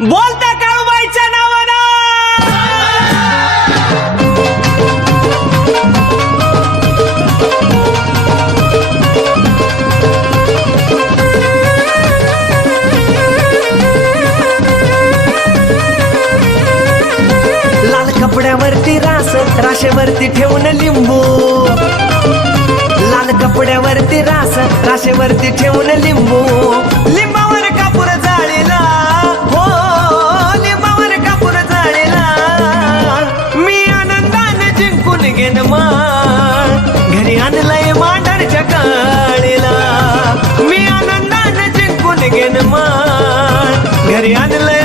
बोलता काळूबाईच्या नावानं लाल कपड्यावरती राशेवरती ठेवून लिंबू, लाल कपड्यावरती राशेवरती ठेवून लिंबू, लिंबावर कापूर जाळीला, हो लिंबावर कापूर जाळीला, मी आनंदाने जिंकून घेन मान, घरी आणलंय मांडरच्या काळीला, मी आनंदाने जिंकून घेन मान, घरी आणलंय